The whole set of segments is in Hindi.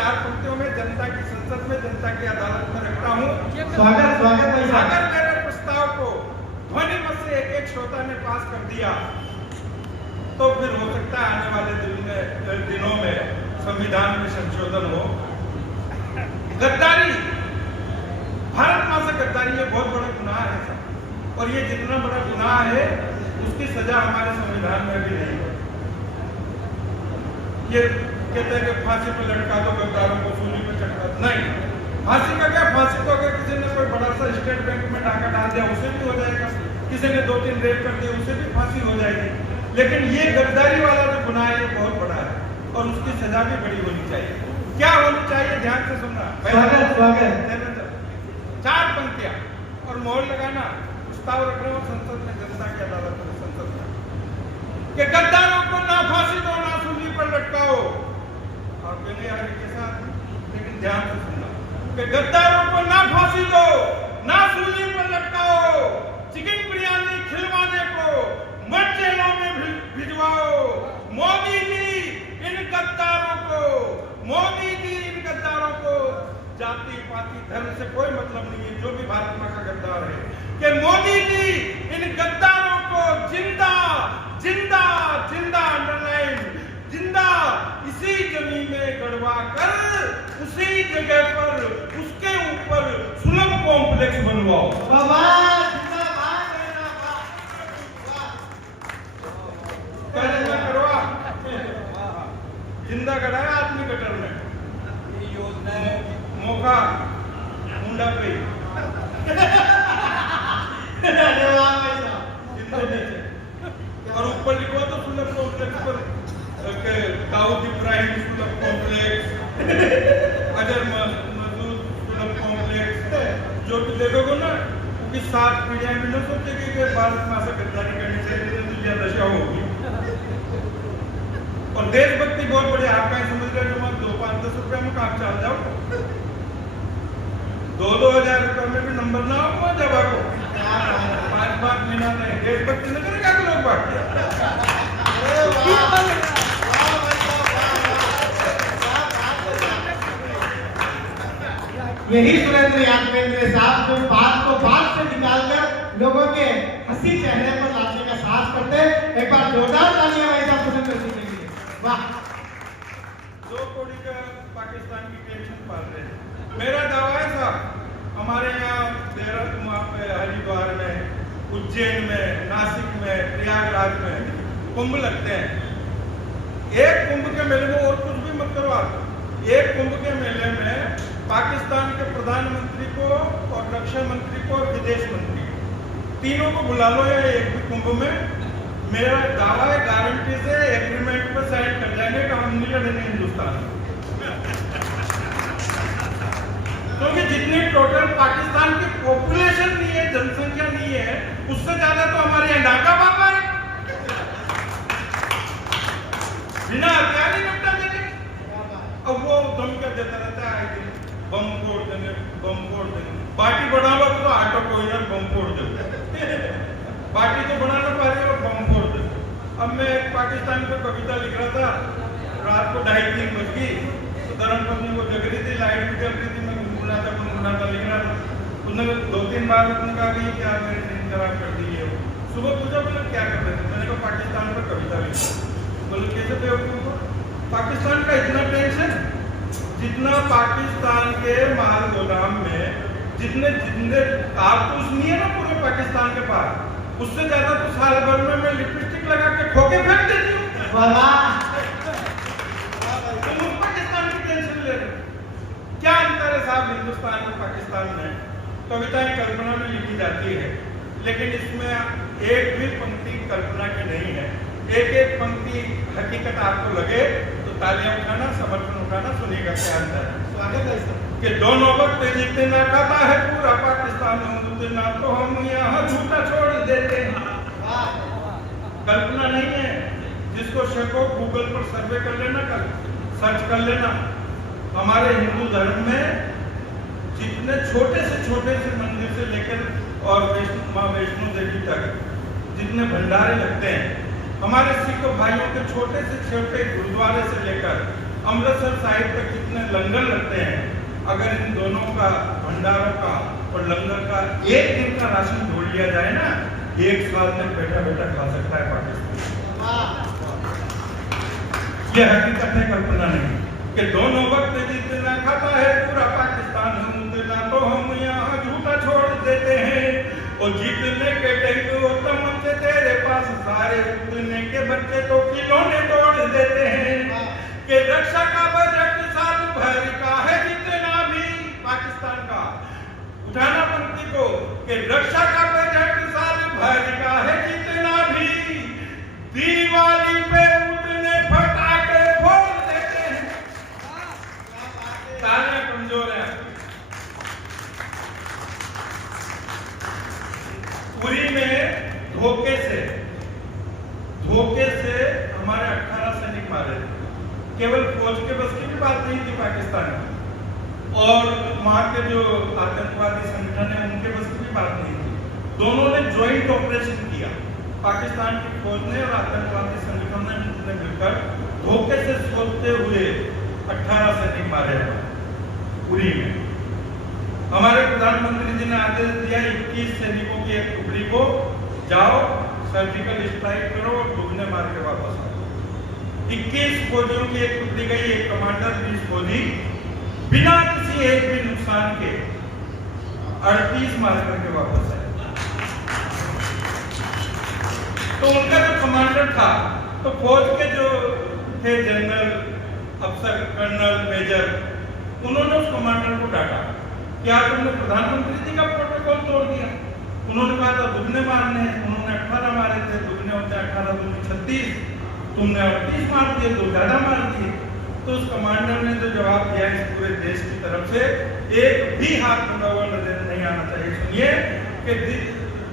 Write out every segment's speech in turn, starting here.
4 पंक्तियों में जनता की संसद में, जनता की अदालत में रखता हूँ। स्वागत अगर मेरे प्रस्ताव को ध्वनि मत से एक श्रोता ने पास कर दिया तो फिर हो सकता है आने वाले दिनों में संविधान में संशोधन हो। गद्दारी, भारत मां से गद्दारी ये बहुत बड़ा गुनाह है और ये जितना बड़ा गुनाह है उसकी सजा हमारे संविधान में भी नहीं है। ये कहते हैं कि फांसी पे लटका दो गद्दारों को, सूली पे चटका दो, नहीं। फांसी का क्या, फांसी तो अगर किसी ने कोई बड़ा सा स्टेट बैंक में डाका डाल दिया उसे भी हो जाएगा, किसी ने 2-3 रेप कर दिए उसे भी फांसी हो जाएगी। लेकिन ये गद्दारी वाला जो गुनाह है ये बहुत बड़ा है और उसकी सजा भी बड़ी होनी चाहिए। क्या होनी चाहिए, ध्यान से सुनना। स्वागत 4 पंक्तियां और मोहर लगाना। प्रस्ताव रख रहा हूं संसद में, जनता की अदालत में, संसद में, कि गद्दारों को ना फांसी दो ना सूली पर लटकाओ। आप कहने यार कैसा, लेकिन ध्यान से सुनना कि गद्दारों को ना फांसी दो ना सूली पर लटकाओ, चिकन बिरयानी खिलवाने को मत जेलों में भिजवाओ। मोदी जी इन गद्दारों को, मोदी जी इन गद्दारों को, जाति पाति धर्म से कोई मतलब नहीं है, जो भी भारत मां का गद्दार है, कि मोदी जी इन गद्दारों को जिंदा जिंदा जिंदा अंडरलाइन जिंदा इसी जमीन में गड़वा कर उसी जगह पर उसके ऊपर सुलभ कॉम्प्लेक्स बनवाओ। जिंदा गड़ाया आदमी गटर में, मौका मुंडा पे और ऊपर लिखो तो सुलभ कॉम्प्लेक्स पर दाऊद इब्राहिम सुलभ कॉम्प्लेक्स, अजर मसूद सुलभ कॉम्प्लेक्स। जो भी देखोगे ना उनकी 7 पीढ़ियां भी न सोचेगी कि भारत मां से गद्दारी करनी चाहिए, दुनिया दशा होगी। और देशभक्ति बहुत बड़ी, आप कहीं समझ रहे हो 2-5-10 रुपए में काम चल जाओ, 2-2 हजार रुपए में भी नंबर ना हो जब आपको 5 महीना नहीं, देशभक्ति न करेगा तो लोग बात। यही सुरेंद्र यादवेंद्र साहब जो बात को बात से निकालकर लोगों के हंसी चेहरे पर लाने का साहस करते। एक बार जोरदार तालियां भाई साहब सुरेंद्र सिंह के लिए। वाह, 2 करोड़ का पाकिस्तान की टेंशन पाल रहे हैं। मेरा दावा है साहब, हमारे यहाँ देहरादून, हरिद्वार में, उज्जैन में, नासिक में, प्रयागराज में कुंभ लगते हैं। एक कुंभ के मेले में, और कुछ भी मत करो आप, एक कुंभ के मेले में पाकिस्तान के प्रधानमंत्री को और रक्षा मंत्री को और विदेश मंत्री तीनों को बुला लो या एक भी कुंभ में। मेरा दावा है गारंटी से एग्रीमेंट पर साइन कर जाएंगे कि हम नहीं लड़ेंगे हिंदुस्तान। क्योंकि जितनी टोटल पाकिस्तान की पॉपुलेशन नहीं है, जनसंख्या नहीं है, उससे ज्यादा तो हमारे यहाँ नाका बाबा है, बिना हथियार ही निपटा देंगे। अब वो धमकियां देता रहता है कि बम फोड़ देंगे, बम फोड़ देंगे। पार्टी बना लो तो ऑटो को यार बम फोड़ देंगे, पार्टी तो बना लो पारी और बम फोड़ देंगे। अब मैं पाकिस्तान को कविता लिख रहा था, रात को 2:30-3 बज गई, तो धर्मपत्नी को जग रही थी, लाइट भी जल रही थी, मैं गुनगुनाता लिख रहा था। उसने 2-3 बार उसने कहा कि क्या मेरी नींद खराब कर दी है। सुबह पूछा बोले क्या कर रहे थे, मैंने कहा पाकिस्तान पर कविता लिखा। बोले कैसे बेवकूफ, पाकिस्तान का इतना टेंशन, जितना पाकिस्तान के माल गोदाम में जितने जितने कारतूस नहीं है ना पूरे पाकिस्तान के पास, उससे ज्यादा तो साल भर में मैं लिपस्टिक लगा के खोके फेंक देती हूँ। तुम पाकिस्तान की टेंशन ले रहे, क्या अंतर है साहब हिंदुस्तान और पाकिस्तान में? कविताएं कल्पना में लिखी जाती है, लेकिन इसमें एक भी पंक्ति कल्पना की नहीं है। एक एक पंक्ति हकीकत आपको लगे तो तालियां उठाना, समर्थन उठाना, सुनिएगा क्या अंतर है। स्वागत है सर। कि दोनों वक्त जितना खाता है पूरा पाकिस्तान, उतना तो हम यहाँ झूठा छोड़ देते हैं। कल्पना नहीं है, जिसको शक हो गूगल पर सर्वे कर लेना, सर्च कर लेना। हमारे हिंदू धर्म में जितने छोटे से मंदिर से लेकर और माँ वैष्णो देवी तक जितने भंडारे लगते हैं, हमारे सिख भाइयों के छोटे से छोटे गुरुद्वारे से लेकर अमृतसर साहिब तक जितने लंगर लगते हैं, अगर इन दोनों का भंडारों का और लंगर का एक दिन का राशन जोड़ लिया जाए ना, 1 साल तक बैठा बैठा खा सकता है पाकिस्तान। यह हकीकत है, कल्पना नहीं कि दोनों वक्त जितना खाता है पूरा पाकिस्तान, हम उतना तो हम यहाँ झूठा छोड़ देते हैं। और जीतने के टैंक तमम से तेरे पास सारे, उतने के बच्चे तो खिलौने तोड़ देते हैं। कि रक्षा का बजट साल भर का है जितना भी, पाकिस्तान का उठाना पंक्ति को, कि रक्षा का बजट साल भर का है जितना भी, दिवाली पे उतने फटाके फोड़ देते हैं। तालियां कमजोर है। पुरी में धोखे से हमारे 18 सैनिक मारे थे। केवल फौज के बस की भी बात नहीं थी पाकिस्तान की, और वहां के जो आतंकवादी संगठन है उनके बस की भी बात नहीं थी। दोनों ने ज्वाइंट ऑपरेशन किया, पाकिस्तान की फौज ने और आतंकवादी संगठन ने मिलकर धोखे से सोचते हुए 18 सैनिक मारे पुरी में। हमारे प्रधानमंत्री जी ने आदेश दिया 21 सैनिकों की एक टुकड़ी को, जाओ सर्जिकल स्ट्राइक करो और डूबने मार के वापस आओ। 21 फौजियों की एक टुकड़ी गई, एक कमांडर, 20 फौजी, बिना किसी एक भी नुकसान के 38 मार करके वापस आए। तो उनका जो कमांडर था, तो फौज के जो थे जनरल, अफसर, कर्नल, मेजर, उन्होंने उस कमांडर को डांटा, क्या तुमने प्रधानमंत्री जी का प्रोटोकॉल तोड़ दिया? उन्होंने कहा था दुगने मारने हैं, उन्होंने 18 मारे थे, दुगने होते 18 दूनी 36, तुमने 38 मार दिए, 2 ज्यादा मार दिए। तो उस कमांडर ने जो जवाब दिया इस पूरे देश की तरफ से, एक भी हाथ में हुआ नजर नहीं आना चाहिए। सुनिए कि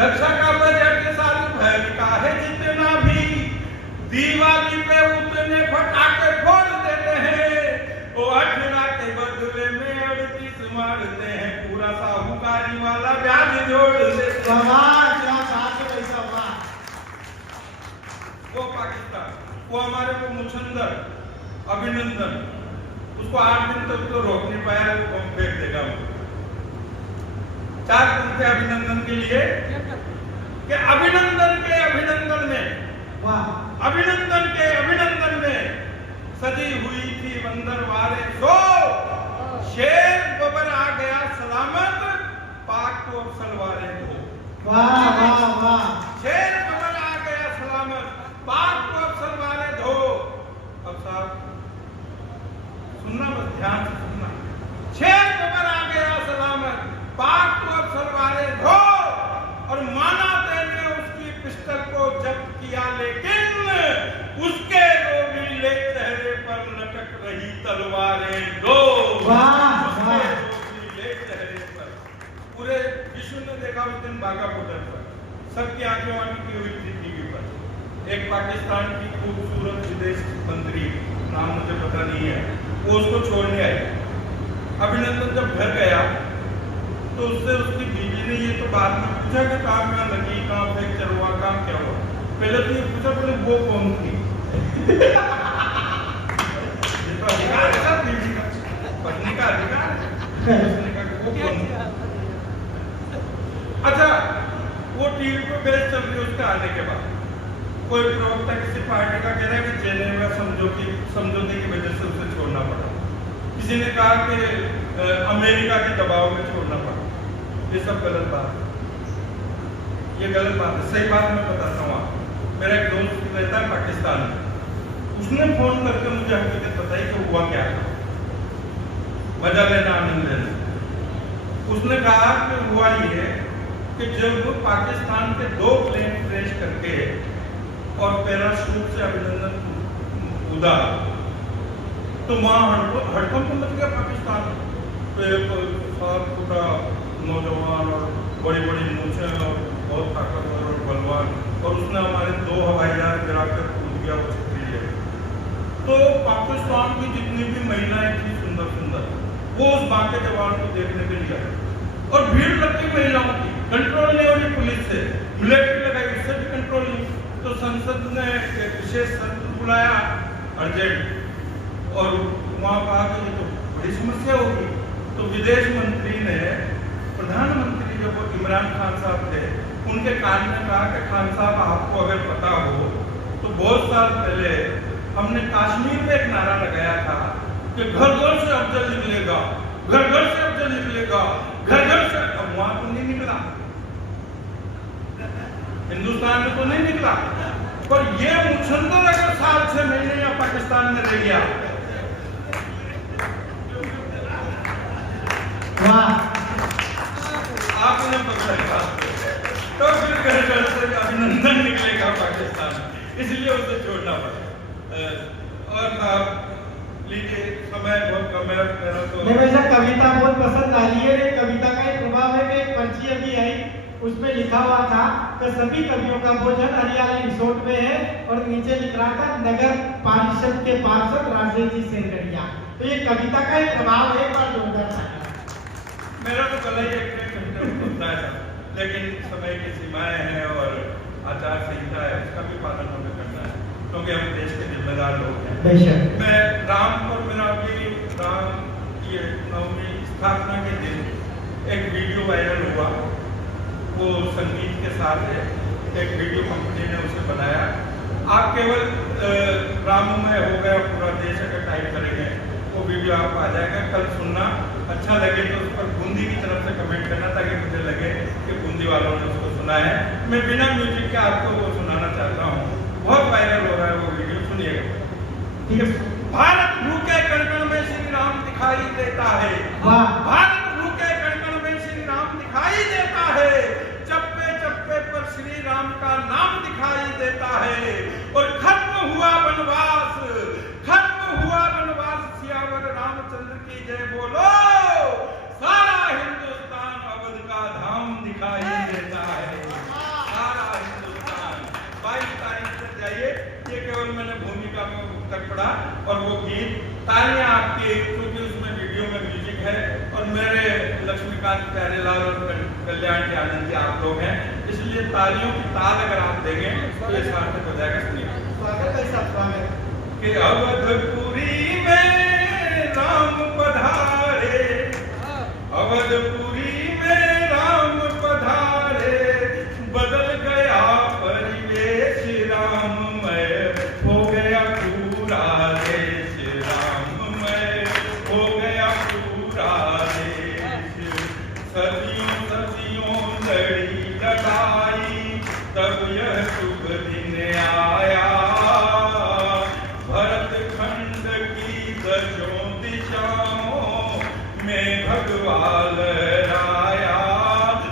रक्षा का बजट साल भर का है जितना भी, दिवाली पे उतने फटाके फोड़ देते हैं, वो 18 के बदले में 38 मारते हैं, पूरा साहूकारी वाला ब्याज जोड़ देते हैं। वो पाकिस्तान, वो हमारे को मुछंदर अभिनंदन, उसको 8 दिन तक तो रोक नहीं पाया, वो बम फेंक देगा। 4 दिन के अभिनंदन के लिए, कि अभिनंदन के अभिनंदन में, अभिनंदन के अभिनंदन में सजी हुई थी बंदरवारे सो, शेर बबर आ गया सलामत, पाक को सलवारें धो। वाह वाह वाह। शेर बबर आ गया सलामत, पाक को सलवारें धो। अब साहब सुनना, बस ध्यान से सुनना। शेर बबर आ गया सलामत, पाक को सलवारें धो, और माना तेने उसकी पिस्टल को जब्त किया, लेकिन उसके रोगीले चेहरे पर लटक रही तलवारें दो। उसके रोगीले चेहरे पर, पूरे विश्व ने देखा उस दिन बाघा बॉर्डर पर, सबकी आंखें वाली की हुई थी टीवी पर। एक पाकिस्तान की खूबसूरत विदेश मंत्री, नाम मुझे पता नहीं है, वो उसको छोड़ने आई। अभिनंदन जब घर गया तो उससे उसकी बीवी ने ये तो बाद में पूछा कि काम कहाँ लगी, कहाँ फ्रैक्चर हुआ, काम क्या हुआ। पहले तो ये पूछा, बोले वो कौन थी? ये तो अधिकार है सब बीवी का, पत्नी का अधिकार है। उसने कहा वो कौन थी? अच्छा, वो टीवी पे बहस चल रही, उसके आने के बाद कोई प्रवक्ता किसी पार्टी का कह रहा है कि जेनेवा समझौते की वजह से उसे छोड़ना पड़ा। किसी ने कहा कि अमेरिका के दबाव में छोड़ना पड़ा। ये सब गलत बात है, ये गलत बात है। सही बात मैं बताता हूँ आपको। मेरा एक दोस्त रहता है पाकिस्तान में, उसने फोन करके मुझे हकीकत बताई कि हुआ क्या था, मजा लेना, आनंद लेना। उसने कहा कि हुआ ये कि जब पाकिस्तान के 2 प्लेन क्रैश करके और पैराशूट से अभिनंदन कूदा, तो वहां हड़कंप मच गया पाकिस्तान में। तो एक 7 फुटा नौजवान और बड़ी बड़ी मूछें और बहुत ताकतवर और बलवान, और उसने हमारे 2 हवाई जहाज गिराकर कूद गया वो छतरी है। तो पाकिस्तान की जितनी भी महिलाएं थी सुंदर सुंदर, वो उस बाके जवान को देखने के लिए आई, और भीड़ लगती महिलाओं की, कंट्रोल नहीं हो रही पुलिस से, मिलिट्री लगाई, उससे भी कंट्रोल नहीं। तो संसद ने विशेष सत्र बुलाया अर्जेंट, और वहाँ कहा कि ये तो बड़ी समस्या होगी। तो विदेश मंत्री ने प्रधानमंत्री जब वो इमरान खान साहब थे उनके कान में कहा कि खान साहब आपको अगर पता हो तो बहुत साल पहले हमने कश्मीर में एक नारा लगाया था कि घर घर से अफजल निकलेगा, घर घर से अफजल निकलेगा, घर घर से। अब वहां तो नहीं निकला, हिंदुस्तान में तो नहीं निकला, पर ये 75 साल से नहीं या पाकिस्तान में रह गया। आपने बताया तो फिर घर घर से अभिनंदन निकलेगा पाकिस्तान, इसलिए उसे छोड़ना पड़ा। और आप लीजिए, समय बहुत कम है मेरा तो। नहीं, वैसा कविता बहुत पसंद आ रही है। कविता का एक प्रभाव है कि एक पर्ची अभी आई, उसमें लिखा हुआ था कि सभी कवियों का भोजन हरियाली रिसोर्ट में है, और नीचे लिख रहा था नगर पारिषद के पार्षद राजेश जी सेंगड़िया। तो ये कविता का एक प्रभाव है। एक बार जोरदार तालियां। मेरा तो कल ही एक होता है, लेकिन समय की सीमाएं हैं और आचार संहिता है, उसका भी पालन हमें करना है, क्योंकि हम देश के जिम्मेदार लोग हैं। मैं राम पर मेरा अभी राम की नवमी स्थापना के दिन एक वीडियो वायरल हुआ, वो संगीत के साथ है, एक वीडियो कंपनी ने उसे बनाया। आप केवल राममय हो गया पूरा देश अगर टाइप करेंगे वो वीडियो आपको आ जाएगा। कल सुनना, अच्छा लगे तो उस पर बूंदी की तरफ से कमेंट करना, ताकि मुझे लगे कि बूंदी वालों ने उसको सुना है। मैं बिना म्यूजिक के आपको वो सुनाना चाहता हूँ, बहुत वायरल हो रहा है वो वीडियो, सुनिएगा। ठीक है। भारत भूखे कण में श्री राम दिखाई देता है, भारत भूखे कण में श्री राम दिखाई देता है, चप्पे चप्पे पर श्री राम का नाम दिखाई देता है, और खत्म हुआ वनवास, खत्म हुआ वनवास, सियावर रामचंद्र की जय बोलो, सारा हिंदुस्तान अवध का धाम दिखाई देता है, सारा हिंदुस्तान। 22 तारीख तक जाइए, ये केवल मैंने भूमिका में तक पढ़ा, और वो गीत तालियां आपकी, क्योंकि उसमें वीडियो में म्यूजिक है, और मेरे लक्ष्मीकांत प्यारेलाल और कल्याण के आनंद जी आप लोग हैं, इसलिए तालियों की ताल अगर आप देंगे तो ये सार्थक हो जाएगा। सुनिए। स्वागत है सब, स्वागत कि अवधपुरी में राम पधारे, अवधपुरी में राम पधारे, बदल गया परिवेश राममय, हो गया पूरा देश राममय, हो गया पूरा देश। सदियों सदियों लड़ी लड़ाई, तब यह शुभ दिन आया, भरत खंड की दशों दिशाओं में भगवान लहराया।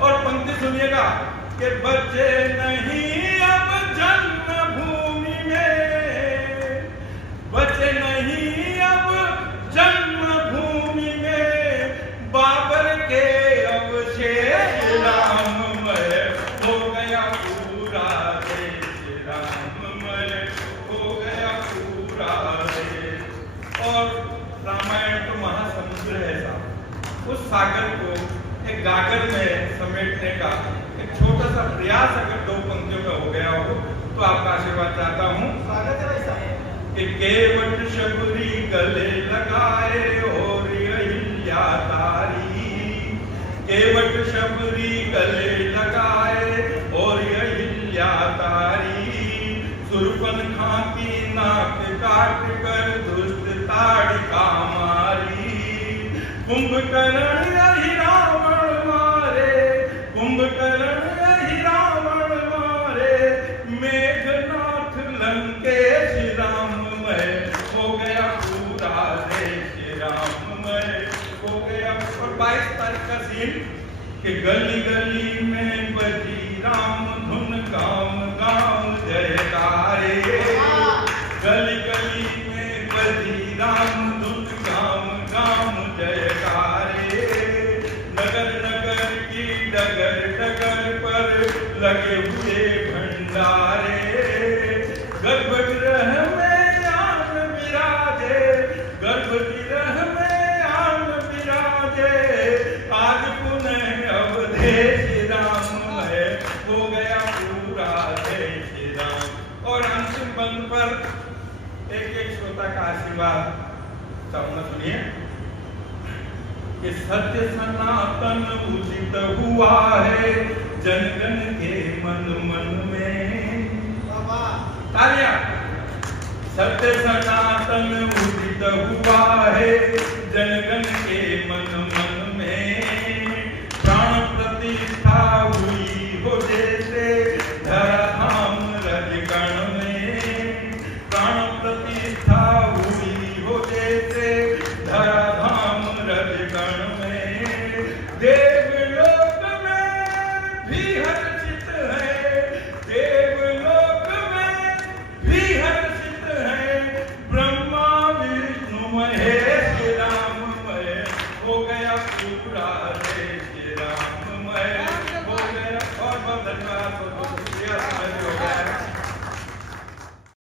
और पंक्ति सुनिएगा कि बचे नहीं अब जन्मभूमि में, बचे नहीं अब जन्मभूमि में, बाबर के अवशेष राममय, हो गया पूरा देश राममय, हो गया पूरा देश। और रामायण तो महासमुद्र है साहब, उस सागर को एक गागर में समेटने का एक छोटा सा प्रयास अगर 2 पंक्तियों में हो गया हो तो आपका आशीर्वाद चाहता हूँ। स्वागत है वैसा कि केवट शबरी गले लगाए और अहिल्या तारी, केवट शबरी गले लगाए और अहिल्या तारी, सुरपनखा की नाक काट कर दुष्ट ताड़िका मारी, कुंभकर्ण यही रावण मारे, कुंभकर्ण यही रावण मारे, मेघनाथ लंकेश राममय, हो गया पूरा देश राममय, हो गया। और 22 तारीख का सीन कि गली गली में बजी राम धुन, गाँव गाँव जयकारे, गली गली में बजी राम धुन, गाँव गाँव जयकारे, नगर नगर की डगर डगर पर लगे हुए भंडारे, गर्भगृह में आन विराजे, गर्भगृह में आन विराजे, आज पुनः अवधेश राममय, हो गया पूरा देश राम। और अंतिम बंद पर एक एक श्रोता का आशीर्वाद चाहूंगा सुनिए कि सत्य सनातन उदित हुआ है जन गण के मन मन में। तालियां। सत्य सनातन उदित हुआ है